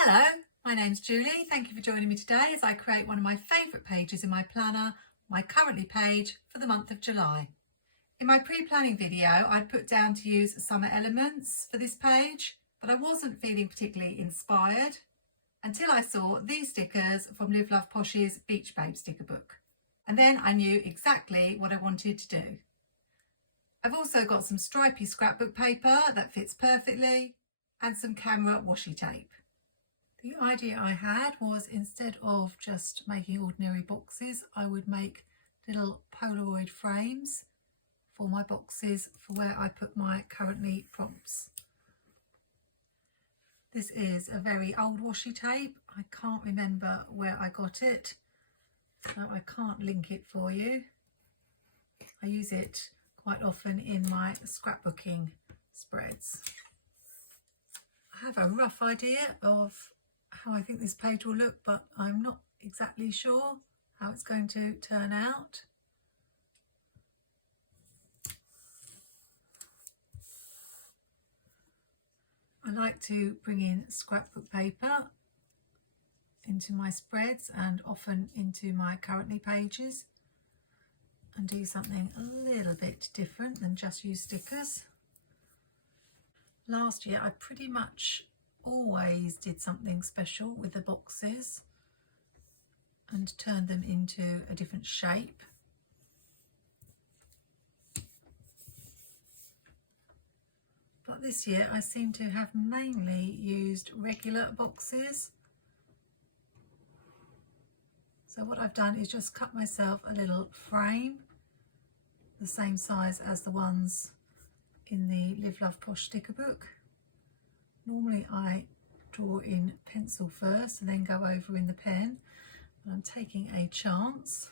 Hello, my name's Julie. Thank you for joining me today as I create one of my favourite pages in my planner, my Currently page for the month of July. In my pre-planning video, I'd put down to use summer elements for this page, but I wasn't feeling particularly inspired until I saw these stickers from Love Posh's Beach Babe sticker book. And then I knew exactly what I wanted to do. I've also got some stripy scrapbook paper that fits perfectly and some camera washi tape. The idea I had was, instead of just making ordinary boxes, I would make little Polaroid frames for my boxes for where I put my currently prompts. This is a very old washi tape. I can't remember where I got it, so I can't link it for you. I use it quite often in my scrapbooking spreads. I have a rough idea of how I think this page will look, but I'm not exactly sure how it's going to turn out. I like to bring in scrapbook paper into my spreads and often into my currently pages and do something a little bit different than just use stickers. Last year I pretty much always did something special with the boxes and turned them into a different shape. But this year I seem to have mainly used regular boxes. So what I've done is just cut myself a little frame, the same size as the ones in the Live Love Posh sticker book. Normally I draw in pencil first and then go over in the pen, but I'm taking a chance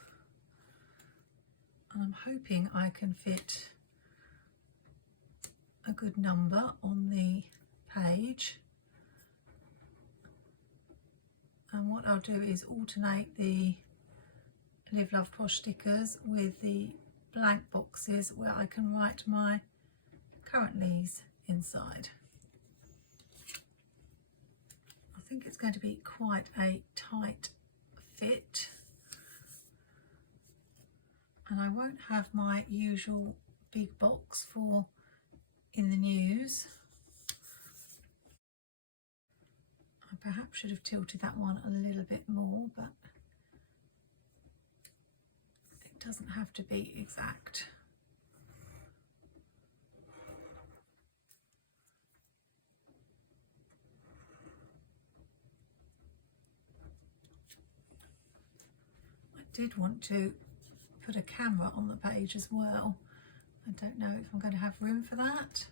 and I'm hoping I can fit a good number on the page. And what I'll do is alternate the Live Love Posh stickers with the blank boxes where I can write my currentlys inside. I think it's going to be quite a tight fit, and I won't have my usual big box for in the news. I perhaps should have tilted that one a little bit more, but it doesn't have to be exact. I did want to put a camera on the page as well. I don't know if I'm going to have room for that.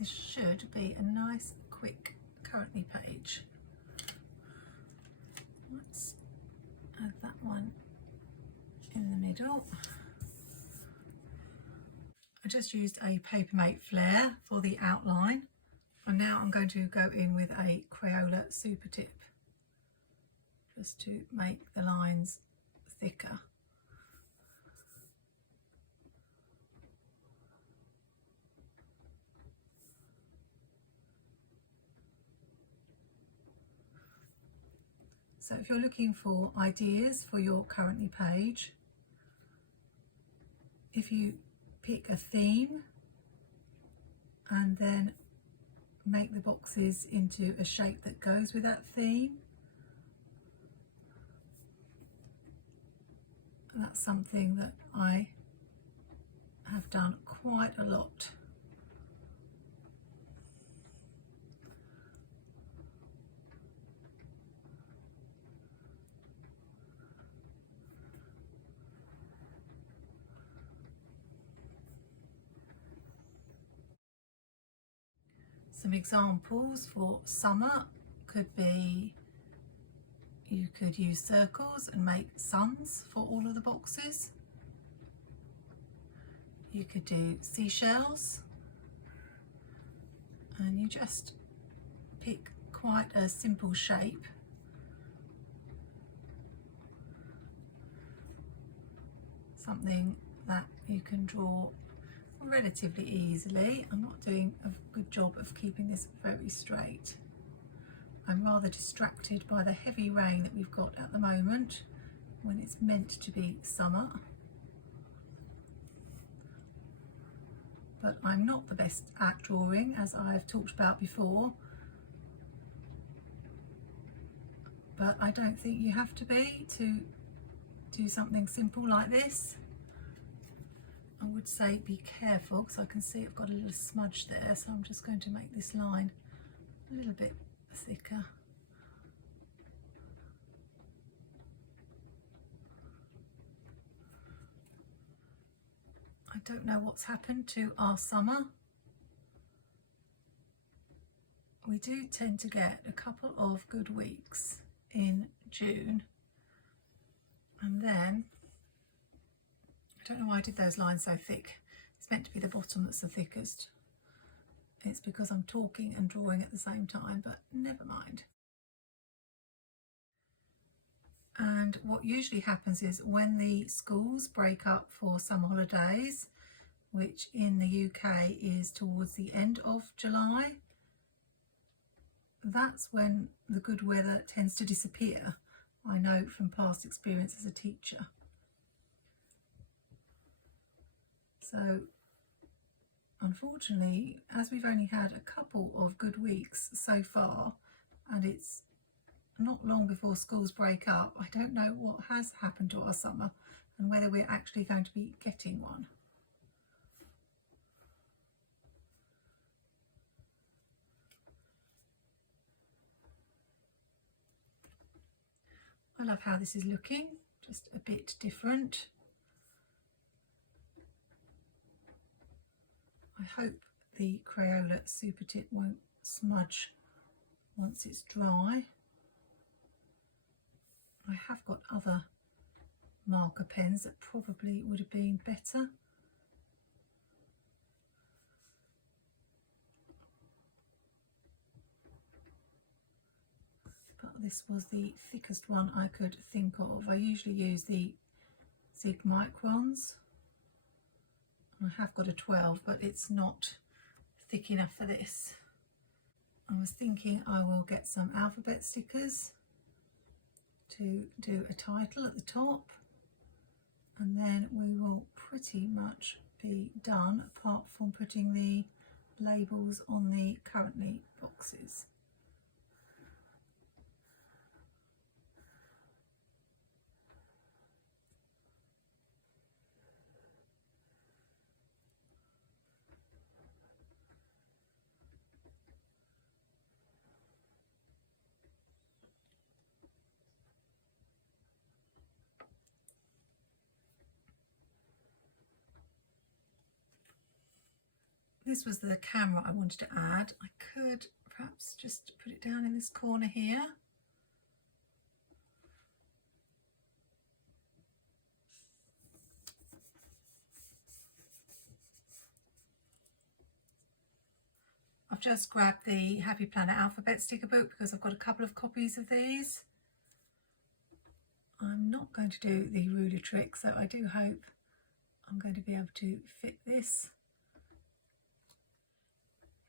This should be a nice quick currently page. Let's add that one in the middle. I just used a Papermate Flair for the outline, and now I'm going to go in with a Crayola super tip just to make the lines thicker. So if you're looking for ideas for your currently page, if you pick a theme and then make the boxes into a shape that goes with that theme, and that's something that I have done quite a lot. Some examples for summer could be you could use circles and make suns for all of the boxes. You could do seashells, and you just pick quite a simple shape. Something that you can draw relatively easily. I'm not doing a good job of keeping this very straight. I'm rather distracted by the heavy rain that we've got at the moment when it's meant to be summer. But I'm not the best at drawing, as I've talked about before. But I don't think you have to be to do something simple like this. I would say be careful, because I can see I've got a little smudge there, so I'm just going to make this line a little bit thicker. I don't know what's happened to our summer. We do tend to get a couple of good weeks in June, and then I don't know why I did those lines so thick. It's meant to be the bottom that's the thickest. It's because I'm talking and drawing at the same time, but never mind. And what usually happens is when the schools break up for summer holidays, which in the UK is towards the end of July, that's when the good weather tends to disappear. I know from past experience as a teacher. So unfortunately, as we've only had a couple of good weeks so far, and it's not long before schools break up, I don't know what has happened to our summer and whether we're actually going to be getting one. I love how this is looking, just a bit different. I hope the Crayola super tip won't smudge once it's dry. I have got other marker pens that probably would have been better. But this was the thickest one I could think of. I usually use the Zig Microns. I have got a 12, but it's not thick enough for this. I was thinking I will get some alphabet stickers to do a title at the top, and then we will pretty much be done, apart from putting the labels on the currently boxes. This was the camera I wanted to add. I could perhaps just put it down in this corner here. I've just grabbed the Happy Planner alphabet sticker book because I've got a couple of copies of these. I'm not going to do the ruler trick, so I do hope I'm going to be able to fit this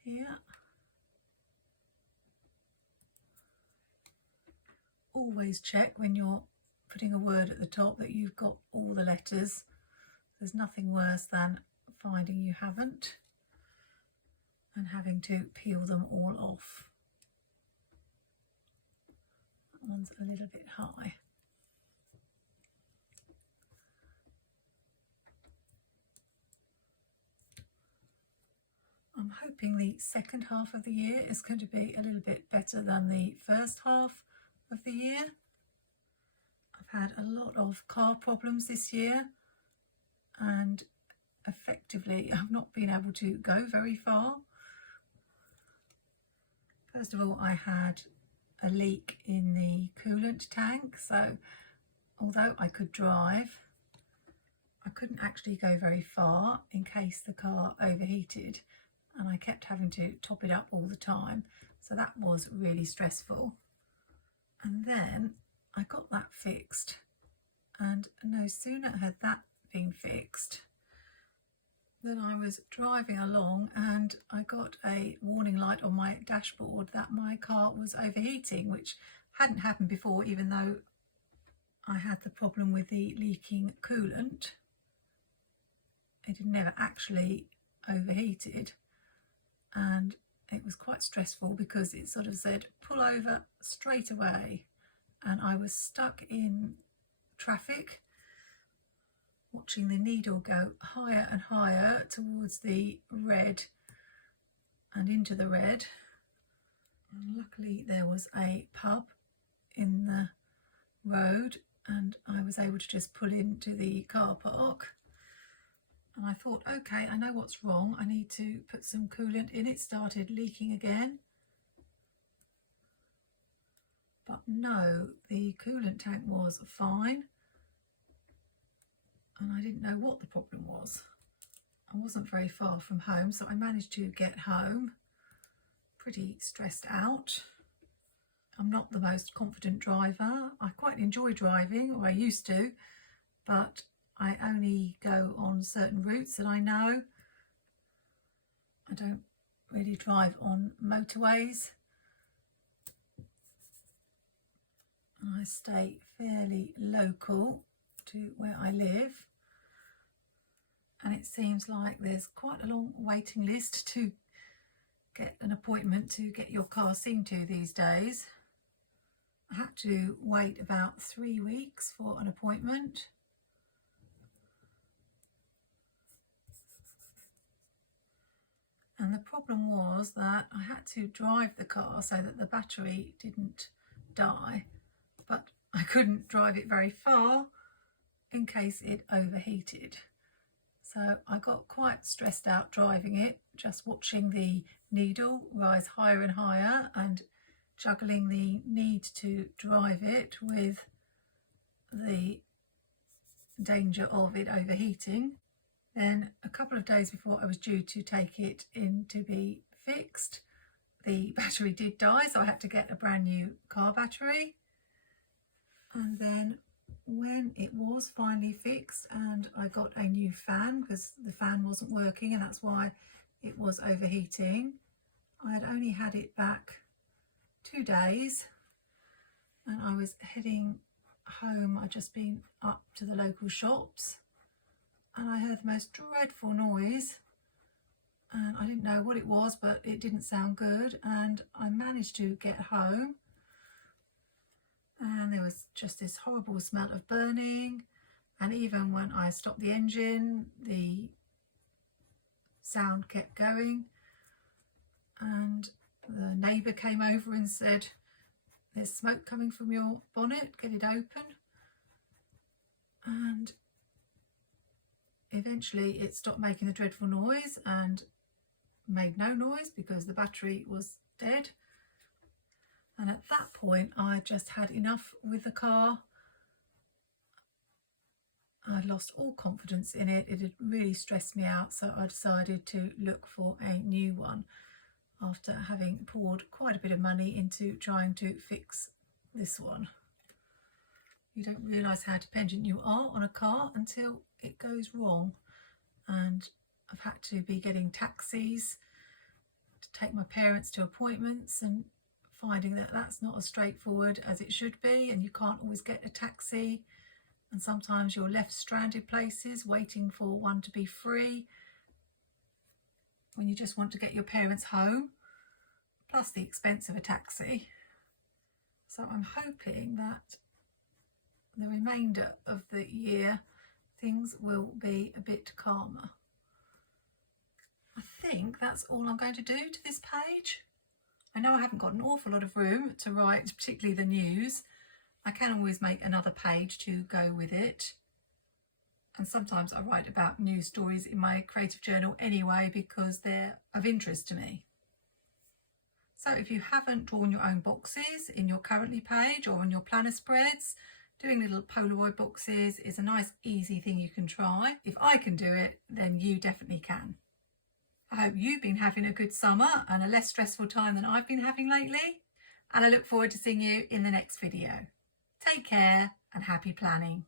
here. Always check when you're putting a word at the top that you've got all the letters. There's nothing worse than finding you haven't and having to peel them all off. That one's a little bit high. I'm hoping the second half of the year is going to be a little bit better than the first half of the year. I've had a lot of car problems this year, and effectively I've not been able to go very far. First of all, I had a leak in the coolant tank, so although I could drive, I couldn't actually go very far in case the car overheated, and I kept having to top it up all the time, so that was really stressful. And then I got that fixed, and no sooner had that been fixed than I was driving along and I got a warning light on my dashboard that my car was overheating, which hadn't happened before, even though I had the problem with the leaking coolant. It had never actually overheated, and it was quite stressful because it sort of said pull over straight away, and I was stuck in traffic watching the needle go higher and higher towards the red and into the red. And luckily there was a pub in the road and I was able to just pull into the car park, and I thought, okay, I know what's wrong, I need to put some coolant in. It started leaking again, but no, the coolant tank was fine, and I didn't know what the problem was. I wasn't very far from home, so I managed to get home pretty stressed out. I'm not the most confident driver. I quite enjoy driving, or I used to, but I only go on certain routes that I know. I don't really drive on motorways. I stay fairly local to where I live, and it seems like there's quite a long waiting list to get an appointment to get your car seen to these days. I had to wait about 3 weeks for an appointment. And the problem was that I had to drive the car so that the battery didn't die, but I couldn't drive it very far in case it overheated. So I got quite stressed out driving it, just watching the needle rise higher and higher and juggling the need to drive it with the danger of it overheating. Then a couple of days before I was due to take it in to be fixed, the battery did die, so I had to get a brand new car battery. And then when it was finally fixed and I got a new fan, because the fan wasn't working and that's why it was overheating, I had only had it back 2 days and I was heading home. I'd just been up to the local shops and I heard the most dreadful noise, and I didn't know what it was, but it didn't sound good, and I managed to get home and there was just this horrible smell of burning, and even when I stopped the engine the sound kept going, and the neighbour came over and said, there's smoke coming from your bonnet, get it open. And eventually it stopped making the dreadful noise and made no noise because the battery was dead. And at that point I just had enough with the car. I'd lost all confidence in it. It had really stressed me out, so I decided to look for a new one after having poured quite a bit of money into trying to fix this one. You don't realise how dependent you are on a car until it goes wrong, and I've had to be getting taxis to take my parents to appointments and finding that that's not as straightforward as it should be, and you can't always get a taxi, and sometimes you're left stranded places waiting for one to be free when you just want to get your parents home, plus the expense of a taxi. So I'm hoping that the remainder of the year things will be a bit calmer. I think that's all I'm going to do to this page. I know I haven't got an awful lot of room to write, particularly the news. I can always make another page to go with it. And sometimes I write about news stories in my creative journal anyway because they're of interest to me. So if you haven't drawn your own boxes in your Currently page or on your planner spreads, doing little Polaroid boxes is a nice easy thing you can try. If I can do it, then you definitely can. I hope you've been having a good summer and a less stressful time than I've been having lately. And I look forward to seeing you in the next video. Take care and happy planning.